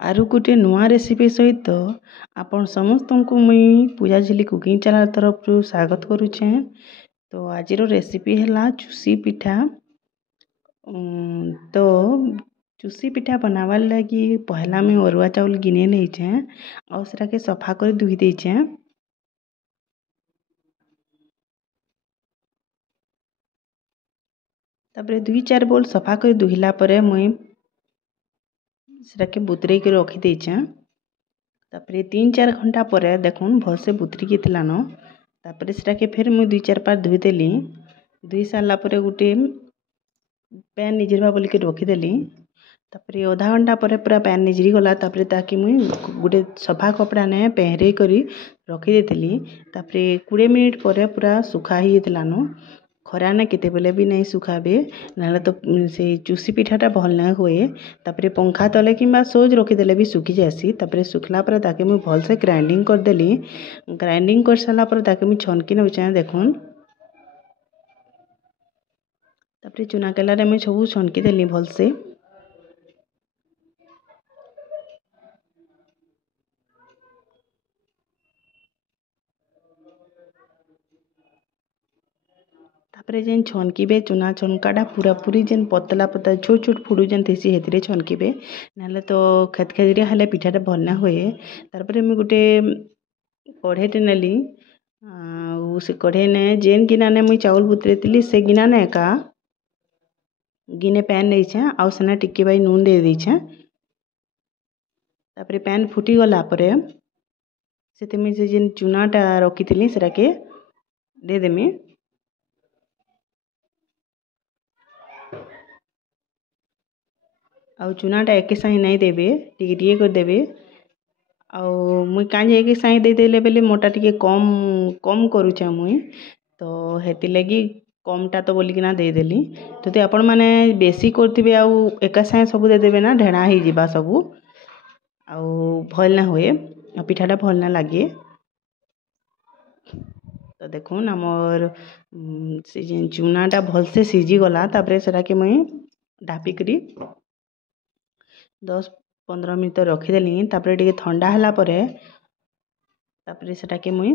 आरु गोटे नुआ रेसिपी सहित आपण समस्त को मुई पूजा झिली कुकिंग चैनल तरफ स्वागत करुचे। तो आज रेसिपी है चुसी पिठा। तो चुसी पिठा बनावार लगी पहला मैं अरुआ चाउल गिने नहीं और सेटा के सफा कर धुई देछे। तापरे 2-4 बोल सफा कर धुईला परे मुई सेटा के बुतरे के रखी देछे। तापरे 3-4 घंटा पर देखुन भल से बुतरी की थिलान। तापरे सेटा के फिर मुई 2-4 बार धुई देली। धुई सारा पर गोटे पैन निजरवा बोल के रखीदेली। तापरे आधा घंटा पर पूरा पैन निजरी गला। तापरे ताकि मुई गोटे सफा कपड़ा ने पहरे करी रखी देली। तापरे 20 मिनिट पर पूरा सुखा ही थिलान। खरा ने केते बेले भी नहीं सुखाबे नाले तो से चुसी पिठाटा भल ना हुए। तापरे पंखा तले किंबा सोज रखीदेले भी सुखी जासी। तापरे सुखला पर ताके मुई भल से ग्राइंडिंग कर देली। ग्राइंडिंग कर सारा पर ताके मुई छनकी नउचे देखुन। तापरे चुना केला रे मुई सब छनकी देली भल से। तापरे जेन छनकीबे चुना छनकाटा पूरा पूरी जेन पतला पतला छोट छोट फुडू जेन थेसी हेतिरे छनकीबे नाले तो खेतखेदिरिया हेले पिठाटा भल ना हुए। तारपरे मुई गोटे कढ़ेटे नेली। से कढ़े ने जेन गिना ने मुई चाउल बुतरेतिली से गिना ने एका गिने पैन नहीं आउ सेना टिके बाई नून दे दीछे। तापरे पैन फुटी गला परे सेते मुई से जेन चुनाटा रखीथिली सेटा के दे देमी। आउ चुनाटा एके साही नहीं देबे टिके टिके कर देबे। आउ मुई कांजे एके साही दे देले बेले मोटा टिके कम कम करूचे मुई तो हेति लगी कमटा तो बोलिकिना दे देली। तो आपण माने बेसी करथिबे आउ एका साही सब दे देबे ना ढेणा ही जिबा सबू आउ भल ना हुए पिठाटा भल ना लागे। तो देखुन हमर से जेन चुनाटा भल से सिझी गला। तापरे सेटा के मुई ढापी करी 10-15 मिनिट रखीदेली। तापरे टिके ठंडा होला परे तापरे सेटा के मुई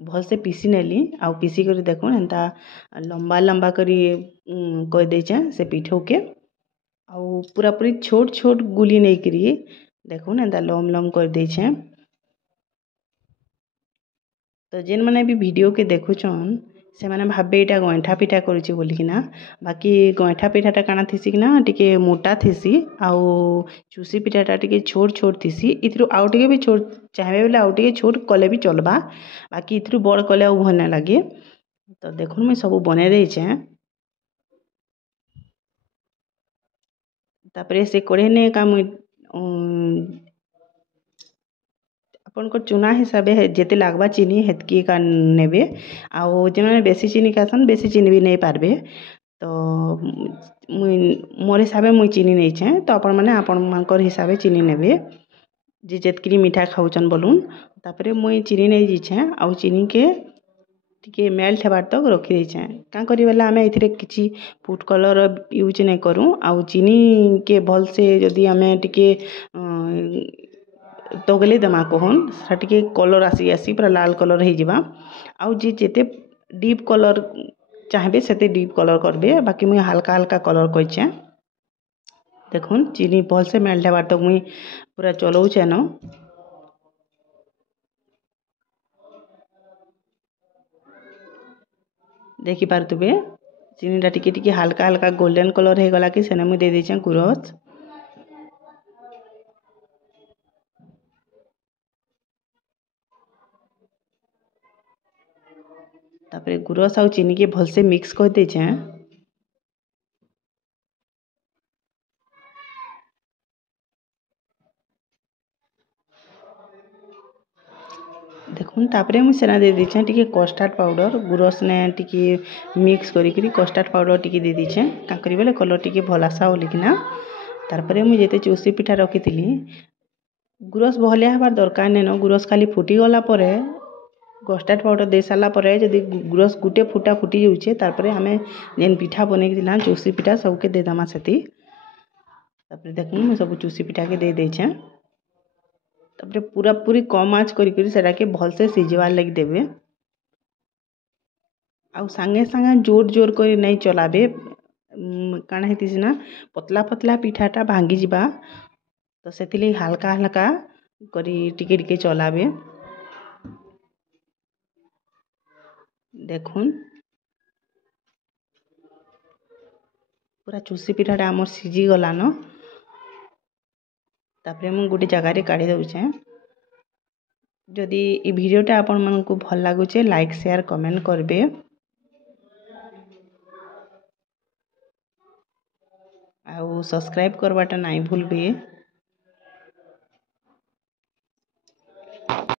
भल से पीसी नेली। आउ पीसी करी देखुन एंता लंबा लंबा करी कर देछे से पिठो के आउ पूरा पूरी छोट छोट गुली नहीं करी देखुन एंता लम लम कर देछे। तो जेन मैंने भी वीडियो के देखुचन से मैंने भाबे एटा गइठा पिठा करूची बोलिकिना बाकी गइठा पिठाटा काना थिसी किना टिके मोटा थिसी आउ चुसी पिठाटा टिके छोट छोट थिसी। इथरु आउ टिके भी छोट चाहे बेले आउ टिके छोट कले भी चलबा बाकी इथरु बड़ कले आउ भल ना लागे। तो देखुन मुई सब बने देछे। तापरे से कढ़े ने का मुई आपन को चुना हिसाब जेते लागबा चीनी हेतकी का नेबे आउ जे माने बेसी चीनी खासन बेसी चीनी भी नहीं पारबे। तो मुई मोर हिसाबे मुई चीनी नहीं छे तो आपण माने आपण मानकर हिसाबे चीनी नेबे जे जेतकी मीठा खाउचन बोलुन। तापरे मुई चीनी नहीं जीछे आउ चीनी के टिके मेल्ट हेबार तक रखी देछे। का करी वाला हमें इथिरे किछि फूड कलर यूज नहीं करूँ आउ चीनी के भल से जदी हमें टिके तगले देमा कहन सेटा टिके कलर आसी आसी पूरा लाल कलर हो जिबा। आउ जे जेते डीप कलर चाहबे सेते डीप कलर करबे बाकी मुई हल्का हल्का कलर करछे। देखुन चीनी भल से मेल्ट हेबार तक मुई पूरा चलौछे न। देखि पारतुबे चीनीटा टिके टिके हल्का हल्का गोल्डन कलर हो गला कि सेने मुई दे देछे गुरस। तापरे गुरस आउ चीनी के भल से मिक्स कर देछे। देखुन तापरे मुई सेना दे देछे टिके कस्टर्ड पाउडर गुरस ने टिके मिक्स करी करी कस्टर्ड पाउडर टिके दे देछे का करी बेले कलर टिके भल आसा बोलिकिना। तारपरे मुई जेते चुसी पिठा रखीथिली गुरस भलिया हेबार दरकार नेन गुरस खाली फुटी गला परे कस्टर्ड पाउडर दे सारा परे जदी गुरस गुटे फुटा फुटी जाउछे तारपरे हमें जेन पिठा बने दिला चुसी पिठा सबके दे दमा सेती। तापरे देखुन मुई सब चुसी पिठा के दे देछे। तापरे पूरा पूरी कम आँच करी सेटा के भलसे सिझवार लगी देबे। आउ सांगे सांगे जोर जोर करी नहीं चलाबे काଣା हेतिस ना पतला पतला पिठाटा भांगी जिबा तो सेथिले हल्का हल्का करी टिके टिके चलाबे। देखुन पूरा चुसी पिठाटा आमर सिझी गलान। तापरे मु गोटे जगार काढ़ी दउछे। जदि ई वीडियोटा आपण मानकु भल लागुचे लाइक शेयर कमेंट करबे। आउ सब्सक्राइब करवाटा नहीं भूलबे।